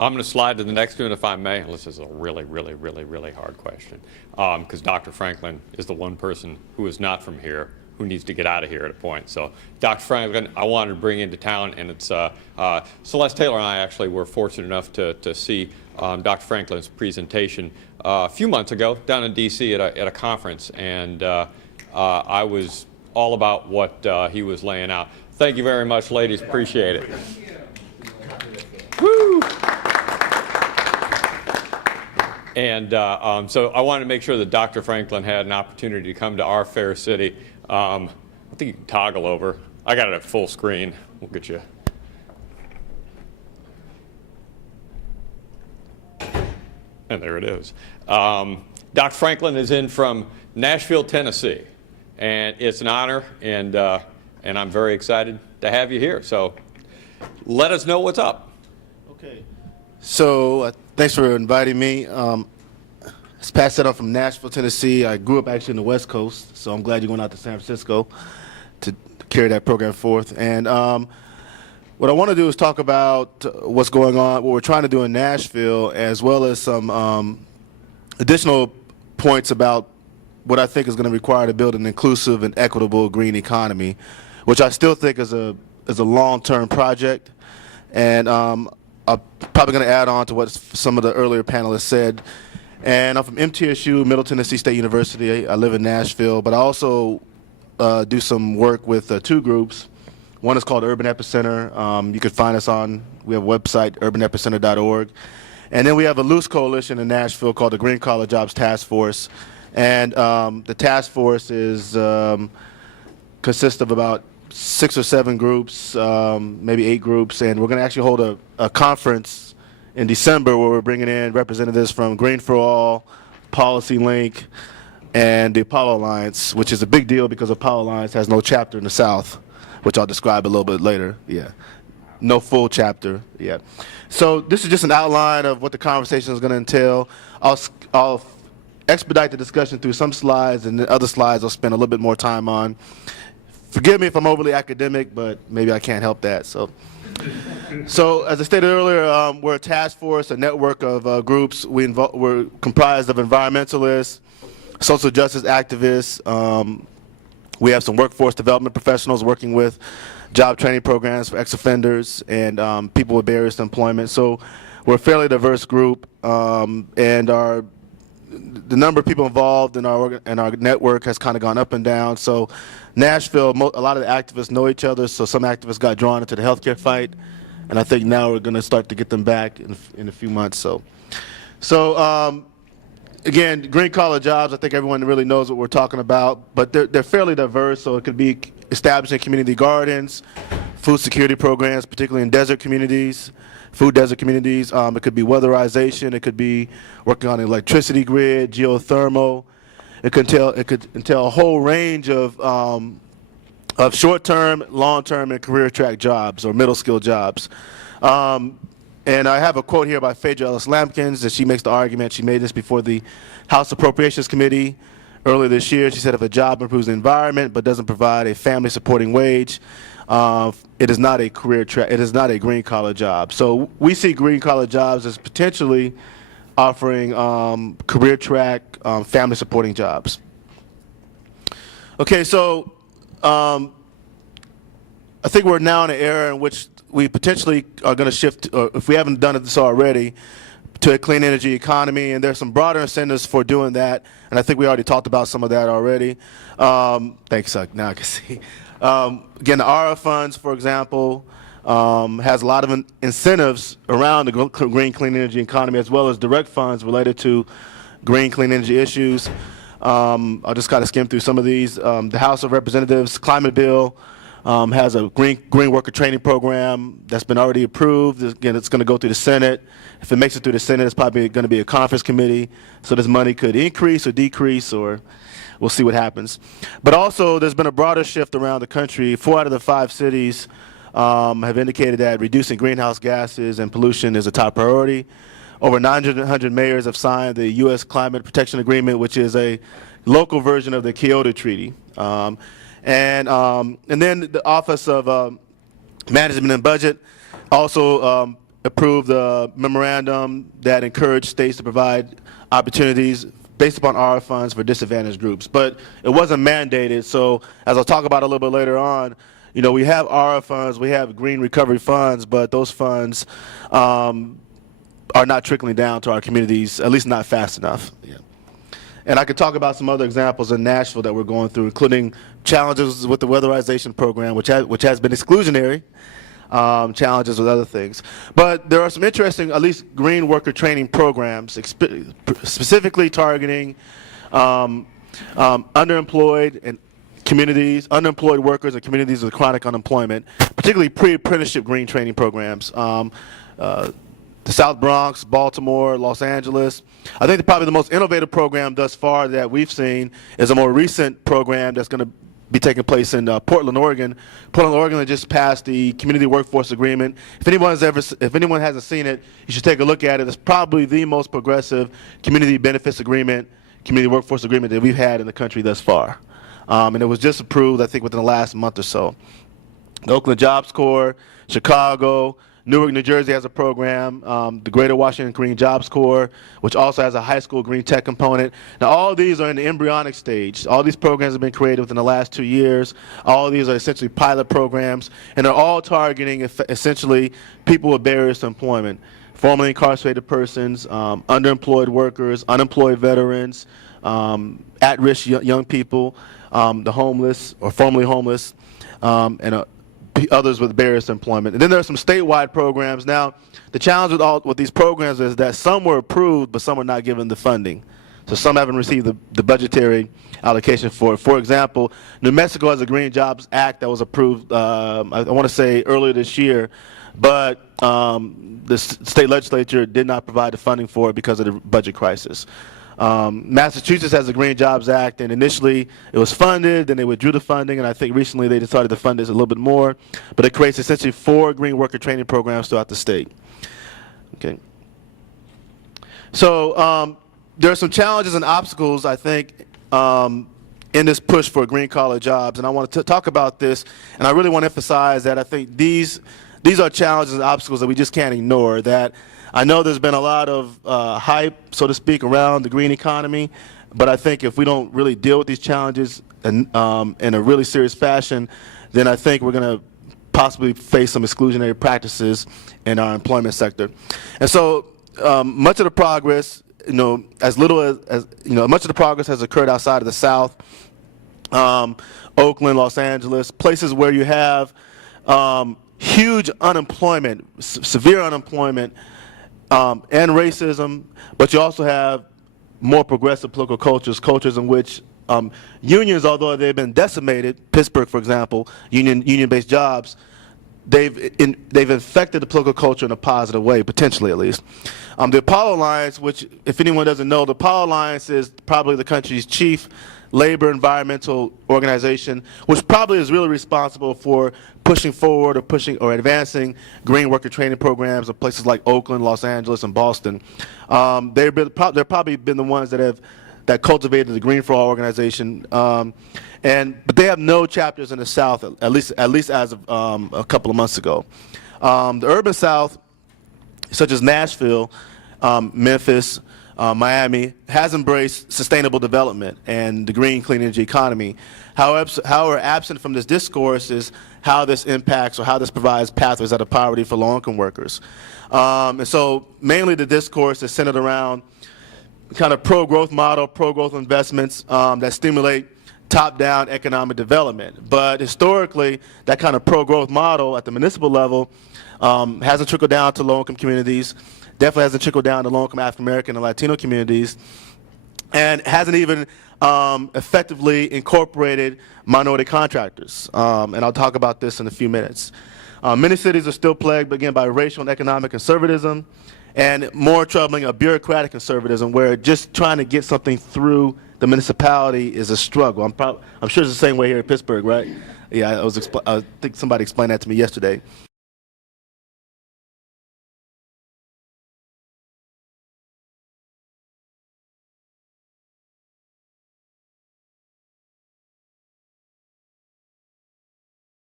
I'm going to slide to the next one, if I may. This is a really, really, really, really hard question, because Dr. Franklin is the one person who is not from here who needs to get out of here at a point. So, Dr. Franklin, I wanted to bring into town, and it's Celeste Taylor and I actually were fortunate enough to see Dr. Franklin's presentation a few months ago down in D.C. at a conference, and I was all about what he was laying out. Thank you very much, ladies. Appreciate it. Woo! And so I wanted to make sure that Dr. Franklin had an opportunity to come to our fair city. I think you can toggle over. I got it at full screen. We'll get you. And there it is. Dr. Franklin is in from Nashville, Tennessee. And it's an honor, and I'm very excited to have you here. So let us know what's up. Okay. So thanks for inviting me. It's Pat Settle from Nashville, Tennessee. I grew up actually in the West Coast, so I'm glad you're going out to San Francisco to carry that program forth. And what I want to do is talk about what's going on, what we're trying to do in Nashville, as well as some additional points about what I think is going to require to build an inclusive and equitable green economy, which I still think is a long-term project. And I'm probably going to add on to what some of the earlier panelists said. And I'm from MTSU, Middle Tennessee State University. I live in Nashville, but I also do some work with two groups. One is called Urban Epicenter. You can find us we have a website, urbanepicenter.org. And then we have a loose coalition in Nashville called the Green Collar Jobs Task Force. And the task force consists of about 6 or 7 groups, maybe 8 groups, and we're going to actually hold a conference in December where we're bringing in representatives from Green for All, Policy Link, and the Apollo Alliance, which is a big deal because Apollo Alliance has no chapter in the South, which I'll describe a little bit later. Yeah, no full chapter yet. So this is just an outline of what the conversation is going to entail. I'll expedite the discussion through some slides, and the other slides I'll spend a little bit more time on. Forgive me if I'm overly academic, but maybe I can't help that. So as I stated earlier, we're a task force, a network of groups. We're comprised of environmentalists, social justice activists. We have some workforce development professionals working with job training programs for ex-offenders and people with barriers to employment. So we're a fairly diverse group, and the number of people involved in our network has kind of gone up and down. So Nashville, a lot of the activists know each other, so some activists got drawn into the healthcare fight, and I think now we're going to start to get them back in a few months. So again, green collar jobs, I think everyone really knows what we're talking about, but they're fairly diverse, so it could be establishing community gardens, food security programs, particularly in desert communities, food desert communities. It could be weatherization. It could be working on an electricity grid, geothermal. It could entail a whole range of short-term, long-term, and career-track jobs or middle-skill jobs. And I have a quote here by Phaedra Ellis-Lampkins, that she makes the argument. She made this before the House Appropriations Committee earlier this year. She said if a job improves the environment but doesn't provide a family-supporting wage, it is not a career track. It is not a green collar job. So we see green collar jobs as potentially offering career track, family supporting jobs. Okay, so I think we're now in an era in which we potentially are going to shift, or if we haven't done this already, to a clean energy economy, and there's some broader incentives for doing that, and I think we already talked about some of that already. Thanks, now I can see. Again, the ARA funds, for example, has a lot of incentives around the green clean energy economy, as well as direct funds related to green clean energy issues. I'll just kind of skim through some of these. The House of Representatives Climate Bill has a green worker training program that's been already approved. Again, it's going to go through the Senate. If it makes it through the Senate, it's probably going to be a conference committee. So this money could increase or decrease, or we'll see what happens. But also, there's been a broader shift around the country. 4 out of the 5 cities have indicated that reducing greenhouse gases and pollution is a top priority. Over 900 mayors have signed the U.S. Climate Protection Agreement, which is a local version of the Kyoto Treaty. And then the Office of Management and Budget also approved a memorandum that encouraged states to provide opportunities based upon RF funds for disadvantaged groups. But it wasn't mandated, so as I'll talk about a little bit later on, you know, we have RF funds, we have green recovery funds, but those funds are not trickling down to our communities, at least not fast enough. Yeah. And I could talk about some other examples in Nashville that we're going through, including challenges with the weatherization program, which has been exclusionary, challenges with other things. But there are some interesting, at least green worker training programs, specifically targeting underemployed and communities, unemployed workers and communities with chronic unemployment, particularly pre-apprenticeship green training programs. The South Bronx, Baltimore, Los Angeles. I think probably the most innovative program thus far that we've seen is a more recent program that's going to be taking place in Portland, Oregon. Portland, Oregon just passed the Community Workforce Agreement. If anyone hasn't seen it, you should take a look at it. It's probably the most progressive community benefits agreement, community workforce agreement that we've had in the country thus far. And it was just approved, I think, within the last month or so. The Oakland Jobs Corps, Chicago, Newark, New Jersey has a program, the Greater Washington Green Jobs Corps, which also has a high school green tech component. Now, all of these are in the embryonic stage. All these programs have been created within the last 2 years. All of these are essentially pilot programs, and they're all targeting essentially people with barriers to employment, formerly incarcerated persons, underemployed workers, unemployed veterans, at-risk young people, the homeless or formerly homeless, and others with barriers to employment. And then there are some statewide programs. Now, the challenge with these programs is that some were approved, but some were not given the funding. So some haven't received the budgetary allocation for it. For example, New Mexico has a Green Jobs Act that was approved, I want to say earlier this year, but the state legislature did not provide the funding for it because of the budget crisis. Massachusetts has the Green Jobs Act, and initially it was funded, then they withdrew the funding, and I think recently they decided to fund this a little bit more. But it creates essentially 4 green worker training programs throughout the state. Okay. So there are some challenges and obstacles, I think, in this push for green collar jobs, and I want to talk about this, and I really want to emphasize that I think these are challenges and obstacles that we just can't ignore. That I know there's been a lot of hype, so to speak, around the green economy, but I think if we don't really deal with these challenges in a really serious fashion, then I think we're going to possibly face some exclusionary practices in our employment sector. And so much of the progress, as little as much of the progress has occurred outside of the South, Oakland, Los Angeles, places where you have huge unemployment, severe unemployment, and racism, but you also have more progressive political cultures in which unions, although they've been decimated, Pittsburgh, for example, union-based jobs, they've infected the political culture in a positive way, potentially at least. The Apollo Alliance, which, if anyone doesn't know, the Apollo Alliance is probably the country's chief labor environmental organization, which probably is really responsible for pushing forward or advancing green worker training programs in places like Oakland, Los Angeles, and Boston. They've probably been the ones that cultivated the Green for All organization, but they have no chapters in the South, at least as of a couple of months ago. The urban South, such as Nashville, Memphis, Miami, has embraced sustainable development and the green, clean energy economy. However, absent from this discourse is how this impacts or how this provides pathways out of poverty for low-income workers. And so mainly the discourse is centered around kind of pro-growth model, pro-growth investments that stimulate top-down economic development. But historically, that kind of pro-growth model at the municipal level hasn't trickled down to low-income communities, definitely hasn't trickled down to low-income African-American and Latino communities, and hasn't even effectively incorporated minority contractors. And I'll talk about this in a few minutes. Many cities are still plagued, again, by racial and economic conservatism, and more troubling, a bureaucratic conservatism where just trying to get something through the municipality is a struggle. I'm sure it's the same way here in Pittsburgh, right? Yeah, I think somebody explained that to me yesterday.